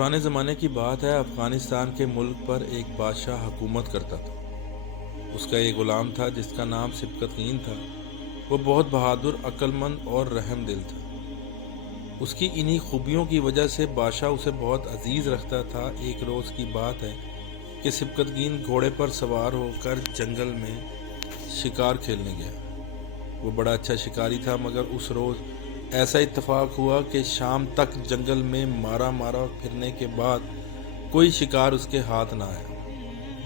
پرانے زمانے کی بات ہے، افغانستان کے ملک پر ایک بادشاہ حکومت کرتا تھا۔ اس کا ایک غلام تھا جس کا نام سبکتگین تھا۔ وہ بہت بہادر، عقل مند اور رحم دل تھا۔ اس کی انہی خوبیوں کی وجہ سے بادشاہ اسے بہت عزیز رکھتا تھا۔ ایک روز کی بات ہے کہ سبکتگین گھوڑے پر سوار ہو کر جنگل میں شکار کھیلنے گیا۔ وہ بڑا اچھا شکاری تھا، مگر اس روز ایسا اتفاق ہوا کہ شام تک جنگل میں مارا پھرنے کے بعد کوئی شکار اس کے ہاتھ نہ آیا۔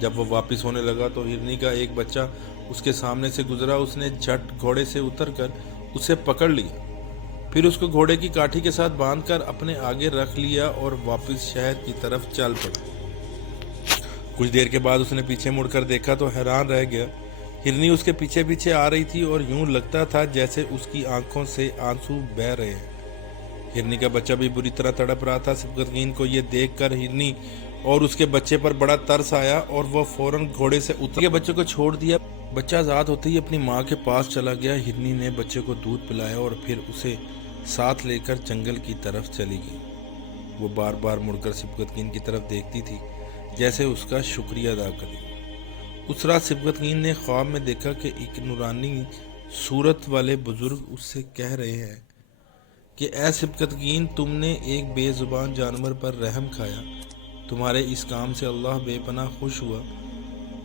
جب وہ واپس ہونے لگا تو ہرنی کا ایک بچہ اس کے سامنے سے گزرا۔ اس نے جھٹ گھوڑے سے اتر کر اسے پکڑ لیا، پھر اس کو گھوڑے کی کاٹھی کے ساتھ باندھ کر اپنے آگے رکھ لیا اور واپس شہر کی طرف چل پڑا۔ کچھ دیر کے بعد اس نے پیچھے مڑ کر دیکھا تو حیران رہ گیا۔ ہرنی اس کے پیچھے پیچھے آ رہی تھی اور یوں لگتا تھا جیسے اس کی آنکھوں سے آنسو بہہ رہے ہیں۔ ہرنی کا بچہ بھی بری طرح تڑپ رہا تھا۔ سبکتگین کو یہ دیکھ کر ہرنی اور اس کے بچے پر بڑا ترس آیا اور وہ فوراً گھوڑے سے اتر کے بچے کو چھوڑ دیا۔ بچہ آزاد ہوتے ہی اپنی ماں کے پاس چلا گیا۔ ہرنی نے بچے کو دودھ پلایا اور پھر اسے ساتھ لے کر جنگل کی طرف چلی گئی۔ وہ بار بار مڑ کر سبکتگین کی طرف دیکھتی تھی جیسے اس کا شکریہ ادا کرے۔ اس رات سبکتگین نے خواب میں دیکھا کہ ایک نورانی صورت والے بزرگ اس سے کہہ رہے ہیں کہ اے سبکتگین، تم نے ایک بے زبان جانور پر رحم کھایا۔ تمہارے اس کام سے اللہ بے پناہ خوش ہوا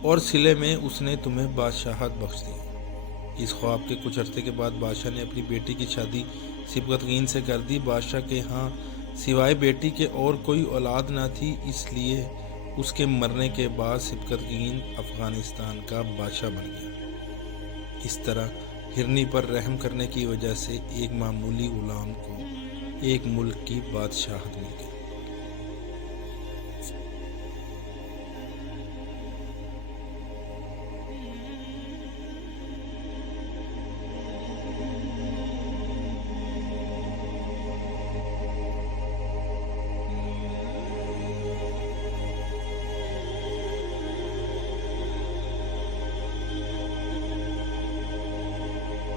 اور صلے میں اس نے تمہیں بادشاہت بخش دی۔ اس خواب کے کچھ عرصے کے بعد بادشاہ نے اپنی بیٹی کی شادی سبکتگین سے کر دی۔ بادشاہ کے ہاں سوائے بیٹی کے اور کوئی اولاد نہ تھی، اس لیے اس کے مرنے کے بعد سبکتگین افغانستان کا بادشاہ بن گیا۔ اس طرح ہرنی پر رحم کرنے کی وجہ سے ایک معمولی غلام کو ایک ملک کی بادشاہت مل گئی۔